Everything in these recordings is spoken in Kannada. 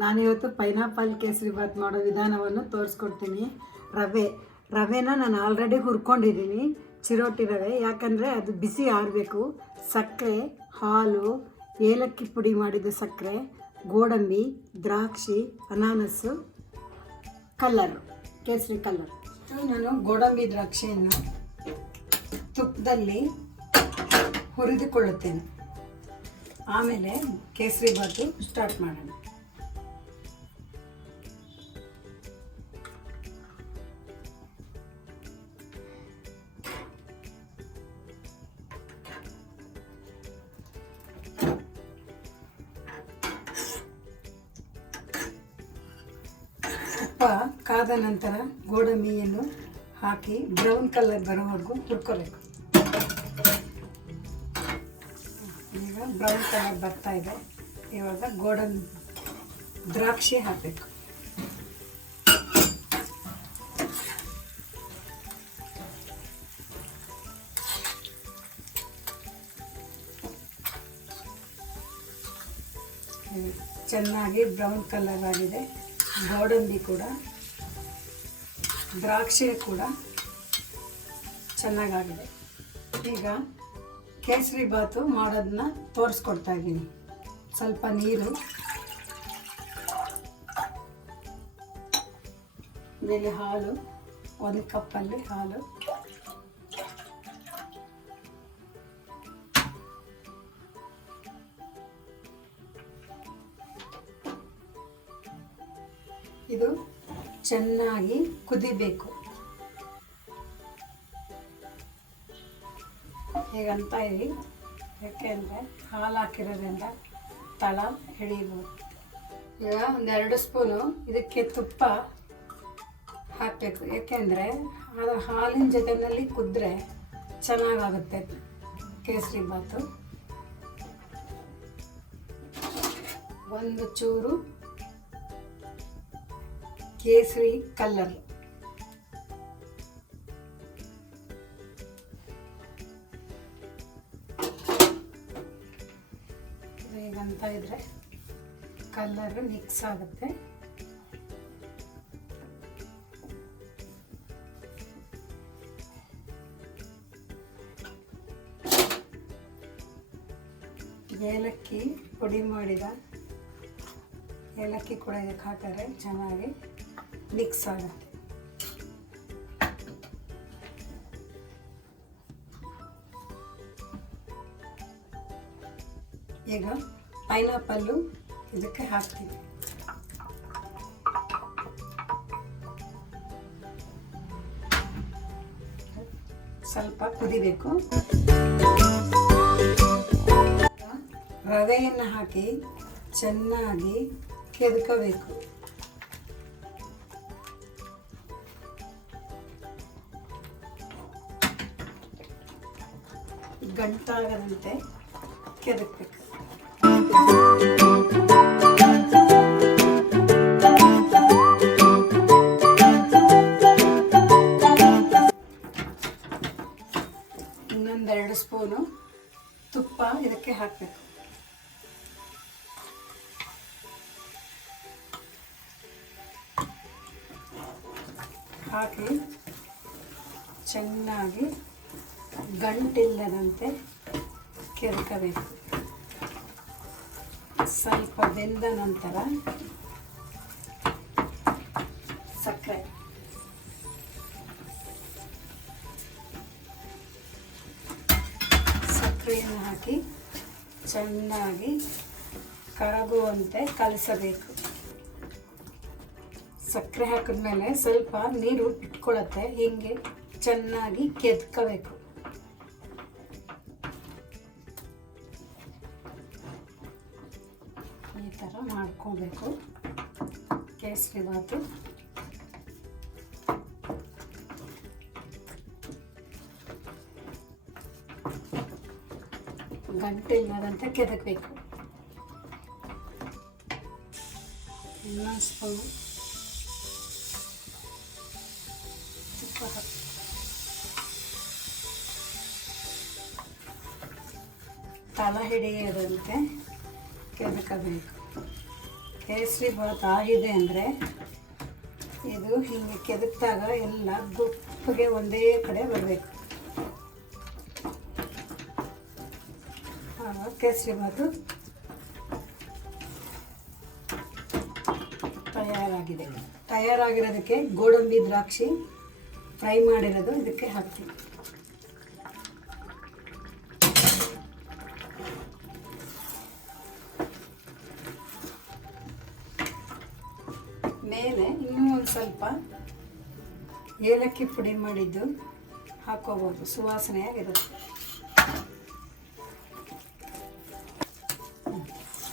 ನಾನಿವತ್ತು ಪೈನಾಪಲ್ ಕೇಸರಿಬಾತ್ ಮಾಡೋ ವಿಧಾನವನ್ನು ತೋರಿಸ್ಕೊಡ್ತೀನಿ. ರವೆನ ನಾನು ಆಲ್ರೆಡಿ ಹುರ್ಕೊಂಡಿದ್ದೀನಿ, ಚಿರೋಟಿ ರವೆ, ಯಾಕಂದರೆ ಅದು ಬಿಸಿ ಆರಬೇಕು. ಸಕ್ಕರೆ, ಹಾಲು, ಏಲಕ್ಕಿ ಪುಡಿ ಮಾಡಿದ ಸಕ್ಕರೆ, ಗೋಡಂಬಿ, ದ್ರಾಕ್ಷಿ, ಅನಾನಸ್ಸು, ಕಲ್ಲರು, ಕೇಸರಿ ಕಲ್ಲರ್. ನಾನು ಗೋಡಂಬಿ ದ್ರಾಕ್ಷಿಯನ್ನು ತುಪ್ಪದಲ್ಲಿ ಹುರಿದುಕೊಳ್ಳುತ್ತೇನೆ. ಆಮೇಲೆ ಕೇಸರಿಬಾತು ಸ್ಟಾರ್ಟ್ ಮಾಡೋಣ. ತುಪ್ಪ ಕಾದ ನಂತರ ಗೋಡಂಬಿಯನ್ನು ಹಾಕಿ ಬ್ರೌನ್ ಕಲರ್ ಬರೋವರೆಗೂ ಹುರ್ಕೋಬೇಕು. ಈಗ ಬ್ರೌನ್ ಕಲರ್ ಬರ್ತಾ ಇದೆ. ಇವಾಗ ಗೋಡಂಬಿ ದ್ರಾಕ್ಷಿ ಹಾಕಬೇಕು. ಚೆನ್ನಾಗಿ ಬ್ರೌನ್ ಕಲರ್ ಆಗಿದೆ. ಗೋಡಂಬಿ ಕೂಡ, ದ್ರಾಕ್ಷಿ ಕೂಡ ಚೆನ್ನಾಗಾಗಿದೆ. ಈಗ ಕೇಸರಿಬಾತು ಮಾಡೋದನ್ನ ತೋರಿಸ್ಕೊಡ್ತಾ ಇದ್ದೀನಿ. ಸ್ವಲ್ಪ ನೀರು, ಮೇಲೆ ಹಾಲು, 1 ಕಪ್ಪಲ್ಲಿ ಹಾಲು, ಇದು ಚೆನ್ನಾಗಿ ಕುದಿಬೇಕು. ಹೀಗಂತ ಇರಿ, ಯಾಕೆಂದರೆ ಹಾಲು ಹಾಕಿರೋದ್ರಿಂದ ತಳ ಹಿಡಿಬೋದು. ಈಗ 1-2 ಸ್ಪೂನು ಇದಕ್ಕೆ ತುಪ್ಪ ಹಾಕಬೇಕು, ಏಕೆಂದರೆ ಅದು ಹಾಲಿನ ಜೊತೆಯಲ್ಲಿ ಕುದ್ರೆ ಚೆನ್ನಾಗಾಗುತ್ತೆ ಕೇಸರಿಬಾತು. 1 ಚೂರು ಕೇಸರಿ ಕಲ್ಲರ್, ಹೇಗಂತ ಇದ್ರೆ ಕಲ್ಲರ್ ಮಿಕ್ಸ್ ಆಗುತ್ತೆ. ಏಲಕ್ಕಿ ಪುಡಿ ಮಾಡಿದ ಏಲಕ್ಕಿ ಕೂಡ ಇದಕ್ಕೆ ಹಾಕಿದ್ರೆ ಚೆನ್ನಾಗಿ ಮಿಕ್ಸ್ ಆಗುತ್ತೆ. ಈಗ ಪೈನಾಪಲ್ಲು ಇದಕ್ಕೆ ಹಾಕ್ತೀವಿ. ಸ್ವಲ್ಪ ಕುದಿಬೇಕು. ರವೆಯನ್ನು ಹಾಕಿ ಚೆನ್ನಾಗಿ ಕೆದಕಬೇಕು. ಗಂಟಾಗದಂತೆ ಕೆದಕಬೇಕು. ಇನ್ನೊಂದು 2 ಸ್ಪೂನು ತುಪ್ಪ ಇದಕ್ಕೆ ಹಾಕಬೇಕು. ಹಾಕಿ ಚೆನ್ನಾಗಿ ಗಂಟಿಲ್ಲದಂತೆ ಕೆದಕಬೇಕು. ಸ್ವಲ್ಪ ಬೆಂದ ನಂತರ ಸಕ್ಕರೆಯನ್ನು ಹಾಕಿ ಚೆನ್ನಾಗಿ ಕರಗುವಂತೆ ಕಲಸಬೇಕು. ಸಕ್ಕರೆ ಹಾಕಿದ್ಮೇಲೆ ಸ್ವಲ್ಪ ನೀರು ಬಿಟ್ಕೊಳ್ಳುತ್ತೆ, ಹೀಗೆ ಚೆನ್ನಾಗಿ ಕೆದಕಬೇಕು. ಈ ಥರ ಮಾಡ್ಕೋಬೇಕು ಕೇಸರಿಬಾತು. ಗಂಟಿಲ್ಲದಂತೆ ಕೆದಕಬೇಕು. ಇನ್ನೊಂದು ಸ್ಪೂನು ತುಪ್ಪ ಹಾಕಿ ತಳ ಹಿಡಿಯದಂತೆ ಕೆದಕಬೇಕು. ಕೇಸರಿ ಬಾತ್ ಆಗಿದೆ ಅಂದರೆ ಇದು ಹೀಗೆ ಕೆದಕ್ದಾಗ ಎಲ್ಲ ಗುಪ್ಪಗೆ ಒಂದೇ ಕಡೆ ಬರಬೇಕು. ಆವಾಗ ಕೇಸರಿ ಬಾತು ತಯಾರಾಗಿರೋದಕ್ಕೆ ಗೋಡಂಬಿ ದ್ರಾಕ್ಷಿ ಫ್ರೈ ಮಾಡಿರೋದು ಇದಕ್ಕೆ ಹಾಕ್ತೀವಿ. ಮೇಲೆ ಇನ್ನೂ ಒಂದು ಸ್ವಲ್ಪ ಏಲಕ್ಕಿ ಪುಡಿ ಮಾಡಿದ್ದು ಹಾಕೋಬೋದು, ಸುವಾಸನೆಯಾಗಿರುತ್ತೆ.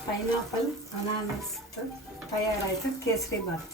ಪೈನಾಪಲ್ ಅನಾನಸ್ ತಯಾರಾಯಿತು ಕೇಸರಿ ಬಾತ್.